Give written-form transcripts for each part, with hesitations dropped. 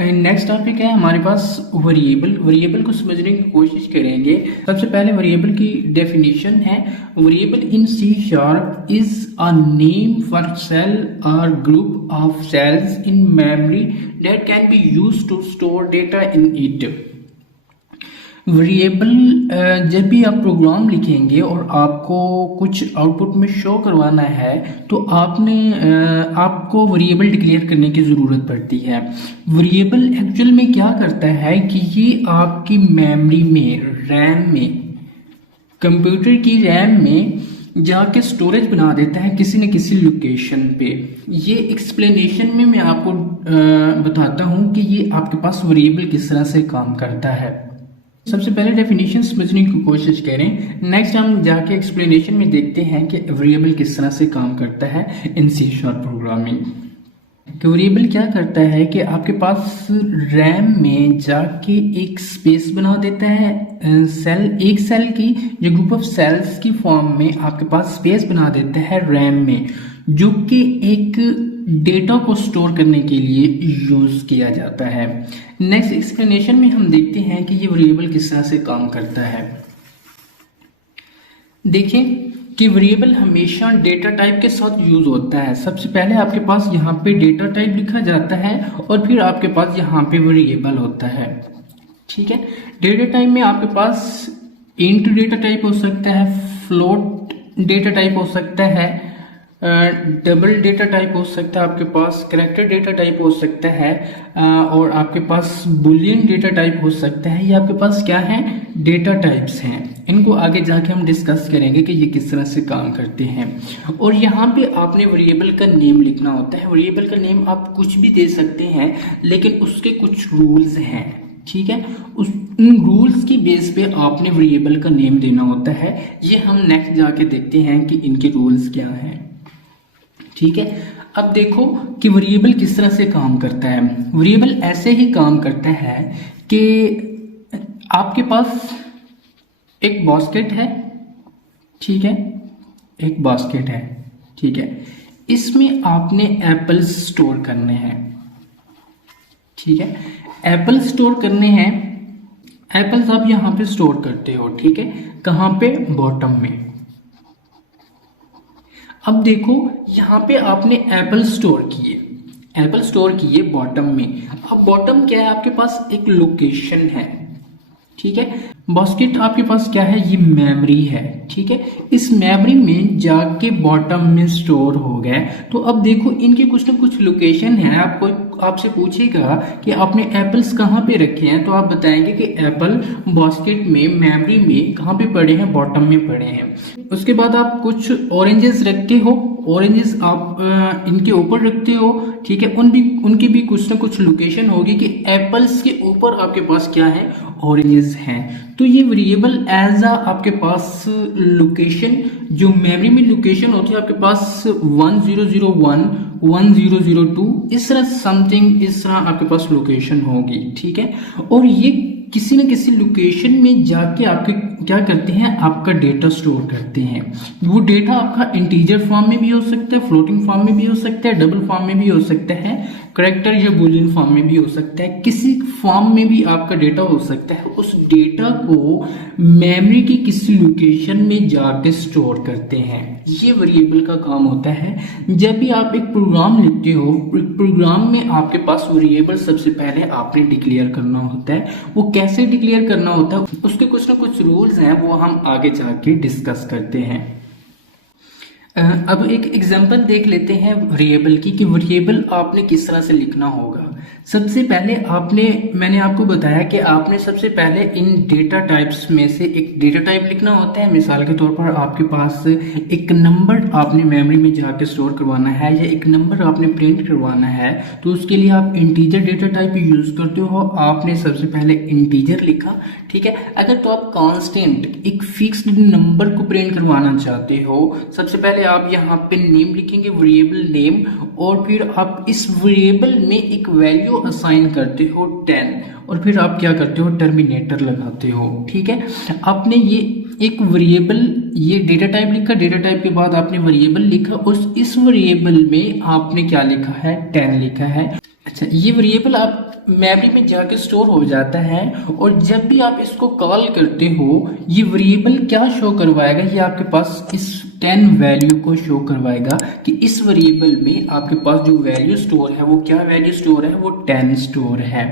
Next topic है हमारे पास variable को समझने की कोशिश करेंगे। सबसे पहले वेरिएबल की डेफिनेशन है, variable in C sharp is a name for cell और group of cells in memory that can be used to store data in it. Variable जब भी आप प्रोग्राम लिखेंगे और आपको कुछ आउटपुट में शो करवाना है तो आपको वेरिएबल डिक्लेयर करने की ज़रूरत पड़ती है। वेरिएबल एक्चुअल में क्या करता है कि ये आपकी मेमोरी में, रैम में, कंप्यूटर की रैम में जाके स्टोरेज बना देता है किसी न किसी लोकेशन पे। ये एक्सप्लेनेशन में मैं आपको बताता हूँ कि ये आपके पास वेरिएबल किस तरह से काम करता है। सबसे पहले डेफिनेशन समझने की कोशिश करें, नेक्स्ट हम जाके एक्सप्लेनेशन में देखते हैं कि वेरिएबल किस तरह से काम करता है इन सी शार्प प्रोग्रामिंग। वेरिएबल क्या करता है कि आपके पास रैम में जाके एक स्पेस बना देता है, एक सेल की जो ग्रुप ऑफ सेल्स की फॉर्म में आपके पास स्पेस बना देता है रैम में, जो कि एक डेटा को स्टोर करने के लिए यूज किया जाता है। नेक्स्ट एक्सप्लेनेशन में हम देखते हैं कि ये वेरिएबल किस तरह से काम करता है। देखें कि वेरिएबल हमेशा डेटा टाइप के साथ यूज होता है। सबसे पहले आपके पास यहाँ पे डेटा टाइप लिखा जाता है और फिर आपके पास यहाँ पे वेरिएबल होता है। ठीक है, डेटा टाइप में आपके पास इंट डेटा टाइप हो सकता है, फ्लोट डेटा टाइप हो सकता है, डबल डेटा टाइप हो सकता है, आपके पास कैरेक्टर डेटा टाइप हो सकता है, और आपके पास बुलियन डेटा टाइप हो सकता है। ये आपके पास क्या है, डेटा टाइप्स हैं। इनको आगे जाके हम डिस्कस करेंगे कि ये किस तरह से काम करते हैं। और यहाँ पे आपने वेरिएबल का नेम लिखना होता है। वेरिएबल का नेम आप कुछ भी दे सकते हैं, लेकिन उसके कुछ रूल्स हैं। ठीक है, उन रूल्स की बेस पे आपने वेरिएबल का नेम देना होता है। ये हम नेक्स्ट जाके देखते हैं कि इनके रूल्स क्या हैं। ठीक है, अब देखो कि वेरिएबल किस तरह से काम करता है। वेरिएबल ऐसे ही काम करता है कि आपके पास एक बास्केट है, ठीक है, एक बास्केट है, ठीक है, इसमें आपने एप्पल्स स्टोर करने हैं। ठीक है, एप्पल स्टोर करने हैं। एप्पल्स आप यहां पे स्टोर करते हो, ठीक है, कहां पे, बॉटम में। अब देखो यहाँ पे आपने एप्पल स्टोर किए बॉटम में। अब बॉटम क्या है, आपके पास एक लोकेशन है। ठीक है, बास्केट आपके पास क्या है, ये मेमोरी है। ठीक है, इस मेमोरी में जाके बॉटम में स्टोर हो गए। तो अब देखो इनके कुछ ना कुछ लोकेशन है। आपसे पूछेगा कि आपने एप्पल्स कहाँ पे रखे हैं, तो आप बताएंगे कि एप्पल बास्केट में, मेमोरी में कहाँ पे पड़े हैं, बॉटम में पड़े हैं। उसके बाद आप कुछ ऑरेंजेस रखते हो, ऑरेंजेस आप इनके ऊपर रखते हो। ठीक है, उनकी भी कुछ ना कुछ लोकेशन होगी कि एप्पल्स के ऊपर आपके पास क्या है, ऑरेंजेस हैं। तो ये वेरिएबल एज आपके पास लोकेशन, जो मेमोरी में लोकेशन होती है आपके पास 1001, 1002, इस तरह समथिंग, इस तरह आपके पास लोकेशन होगी। ठीक है, और ये किसी न किसी लोकेशन में जाके आपके क्या करते हैं, आपका डेटा स्टोर करते हैं। वो डेटा आपका इंटीजर फॉर्म में भी हो सकता है, फ्लोटिंग फॉर्म में भी हो सकता है, डबल फॉर्म में भी हो सकता है, कैरेक्टर या बुलियन फॉर्म में भी हो सकता है, किसी फॉर्म में भी आपका डेटा हो सकता है। उस डेटा को मेमोरी की किसी लोकेशन में जाके स्टोर करते हैं। ये वेरिएबल का काम होता है। जब भी आप एक प्रोग्राम लिखते हो, प्रोग्राम में आपके पास वेरिएबल सबसे पहले आपने डिक्लेयर करना होता है। वो कैसे डिक्लेयर करना होता है, उसके कुछ ना कुछ रूल्स हैं, वो हम आगे जाके डिस्कस करते हैं। अब एक एग्जांपल देख लेते हैं वेरिएबल की, कि वेरिएबल आपने किस तरह से लिखना होगा। सबसे पहले मैंने आपको बताया कि आपने सबसे पहले इन डेटा टाइप्स में से एक डेटा टाइप लिखना होता है। मिसाल के तौर पर आपके पास एक नंबर आपने मेमोरी में जाके स्टोर करवाना है, या एक नंबर आपने प्रिंट करवाना है, तो उसके लिए आप इंटीजर डेटा टाइप यूज करते हो। आपने सबसे पहले इंटीजर लिखा। ठीक है, अगर तो आप कांस्टेंट, एक फिक्स्ड नंबर को प्रिंट करवाना चाहते हो, सबसे पहले आप यहाँ पे नेम लिखेंगे, वेरिएबल नेम, और फिर आप इस वेरिएबल में एक वैल्यू असाइन करते हो 10, और फिर आप क्या करते हो, टर्मिनेटर लगाते हो। ठीक है, आपने ये एक वेरिएबल, ये डेटा टाइप लिखा, डेटा टाइप के बाद आपने वेरिएबल लिखा, और इस वेरिएबल में आपने क्या लिखा है, 10 लिखा है। अच्छा, ये वेरिएबल आप मेमोरी में जाके स्टोर हो जाता है और जब भी आप इसको कॉल करते हो ये वेरिएबल क्या शो करवाएगा, ये आपके पास इस 10 वैल्यू को शो करवाएगा कि इस वेरिएबल में आपके पास जो वैल्यू स्टोर है वो क्या वैल्यू स्टोर है, वो 10 स्टोर है।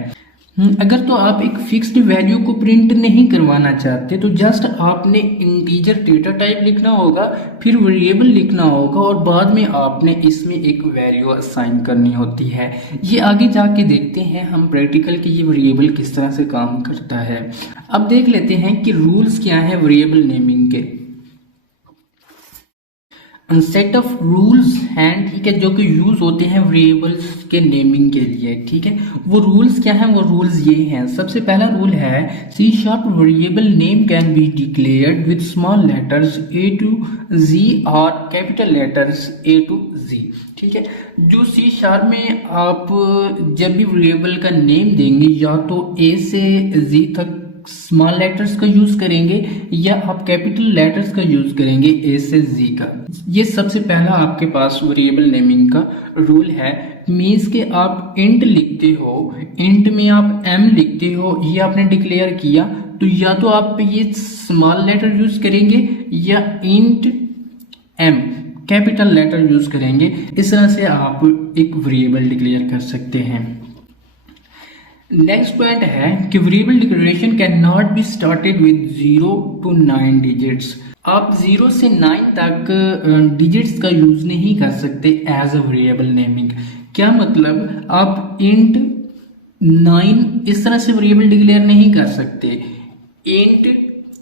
अगर तो आप एक फिक्स्ड वैल्यू को प्रिंट नहीं करवाना चाहते तो जस्ट आपने इंटीजर डेटा टाइप लिखना होगा, फिर वेरिएबल लिखना होगा और बाद में आपने इसमें एक वैल्यू असाइन करनी होती है। ये आगे जाके देखते हैं हम प्रैक्टिकल कि ये वेरिएबल किस तरह से काम करता है। अब देख लेते हैं कि रूल्स क्या है वेरिएबल नेमिंग के। सेट ऑफ रूल्स हैं, ठीक है, जो कि यूज होते हैं वेरिएबल्स के नेमिंग के लिए, ठीक है। वो रूल्स क्या हैं, वो रूल्स ये हैं। सबसे पहला रूल है C sharp variable name can be declared with small letters A to Z और capital letters A to Z, ठीक है। जो सी शार्प में आप जब भी वेरिएबल का नेम देंगे या तो ए से जी तक स्मॉल लेटर्स का यूज करेंगे या आप कैपिटल लेटर्स का यूज करेंगे ए से जी का। ये सबसे पहला आपके पास वेरिएबल नेमिंग का रूल है। मीन्स के आप इंट लिखते हो, इंट में आप एम लिखते हो, ये आपने डिक्लेयर किया तो या तो आप ये स्मॉल लेटर यूज करेंगे या इंट एम कैपिटल लेटर यूज करेंगे। इस तरह से आप एक वेरिएबल डिक्लेयर कर सकते हैं। नेक्स्ट पॉइंट है कि variable declaration can not be started with 0 to 9 digits. आप 0 से 9 तक डिजिट्स का यूज नहीं कर सकते एज अ वेरिएबल नेमिंग। क्या मतलब, आप इंट 9 इस तरह से वेरिएबल डिक्लेयर नहीं कर सकते, इंट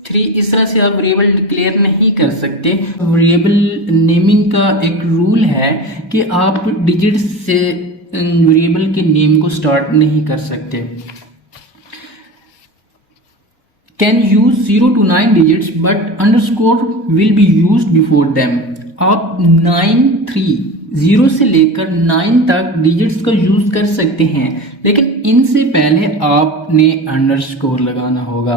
3 इस तरह से आप वेरिएबल डिक्लेयर नहीं कर सकते। वेरिएबल नेमिंग का एक रूल है कि आप डिजिट्स से वेरिएबल के नेम को स्टार्ट नहीं कर सकते। Can use 0 to 9 digits but underscore will be used before them. आप 0 से लेकर 9 तक डिजिट्स का यूज कर सकते हैं, लेकिन इनसे पहले आपने अंडरस्कोर लगाना होगा।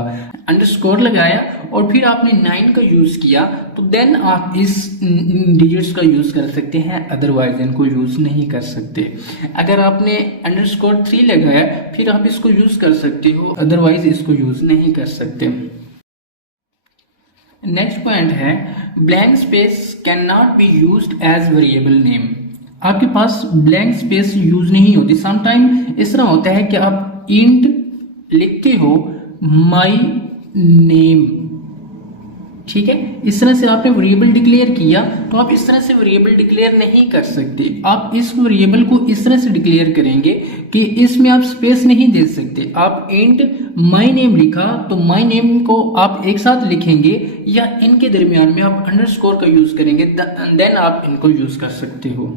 अंडरस्कोर लगाया और फिर आपने 9 का यूज किया तो देन आप इस डिजिट्स का यूज कर सकते हैं, अदरवाइज इनको यूज नहीं कर सकते। अगर आपने अंडरस्कोर 3 लगाया फिर आप इसको यूज कर सकते हो, अदरवाइज इसको यूज नहीं कर सकते। नेक्स्ट पॉइंट है blank space can not be used as variable name. आपके पास ब्लैंक स्पेस यूज नहीं होती। समटाइम इस तरह होता है कि आप इंट लिखते हो माय नेम, ठीक है, इस तरह से आपने वेरिएबल डिक्लेयर किया तो आप इस तरह से वेरिएबल डिक्लेयर नहीं कर सकते। आप इस वेरिएबल को इस तरह से डिक्लेयर करेंगे कि इसमें आप स्पेस नहीं दे सकते। आप इंट माय नेम लिखा तो माय नेम को आप एक साथ लिखेंगे या इनके दरमियान में आप अंडरस्कोर का यूज करेंगे, देन आप इनको यूज कर सकते हो,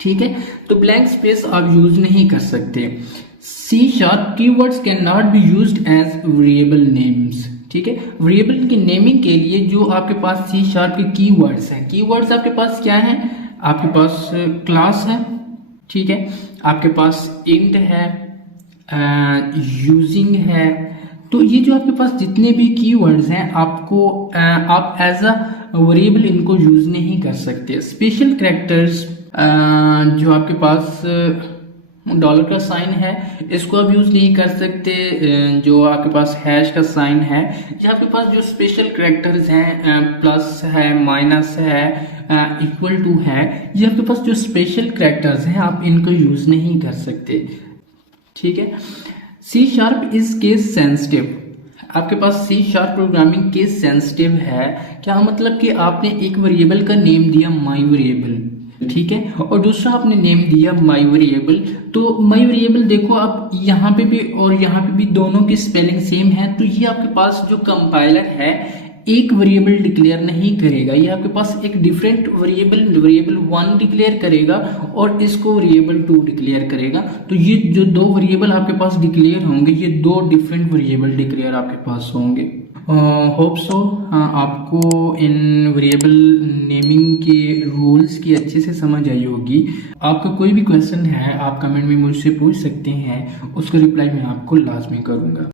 ठीक है। तो ब्लैंक स्पेस आप यूज नहीं कर सकते। C sharp keywords can not be used as variable names, ठीक है। वेरिएबल की नेमिंग के लिए जो आपके पास सी शार्प के कीवर्ड्स हैं, कीवर्ड्स आपके पास क्या है, आपके पास क्लास है, ठीक है, आपके पास इंट है, यूजिंग है। तो ये जो आपके पास जितने भी कीवर्ड्स हैं आपको आप एज अ वेरिएबल इनको यूज नहीं कर सकते। स्पेशल कैरेक्टर्स जो आपके पास डॉलर का साइन है इसको आप यूज नहीं कर सकते। जो आपके पास हैश का साइन है, या आपके पास जो स्पेशल कैरेक्टर्स हैं प्लस है, माइनस है, इक्वल टू है, ये आपके पास जो स्पेशल कैरेक्टर्स हैं आप इनको यूज नहीं कर सकते, ठीक है। C sharp is case sensitive. आपके पास C sharp programming case sensitive है। क्या मतलब कि आपने एक वेरिएबल का नेम दिया माई वेरिएबल, ठीक है, और दूसरा आपने नेम दिया माई वेरिएबल। तो माई वेरिएबल देखो आप यहाँ पे भी और यहाँ पे भी दोनों की स्पेलिंग सेम है, तो ये आपके पास जो कंपाइलर है एक वेरिएबल डिक्लेयर नहीं करेगा, ये आपके पास एक डिफरेंट वेरिएबल 1 डिक्लेयर करेगा और इसको वेरिएबल 2 डिक्लेयर करेगा। तो ये जो 2 वेरिएबल आपके पास डिक्लेयर होंगे ये 2 डिफरेंट वेरिएबल डिक्लेयर आपके पास होंगे। होप सो आपको इन वेरिएबल नेमिंग के रूल्स की अच्छे से समझ आई होगी। आपका कोई भी क्वेश्चन है आप कमेंट में मुझसे पूछ सकते हैं, उसका रिप्लाई मैं आपको लाजमी करूँगा।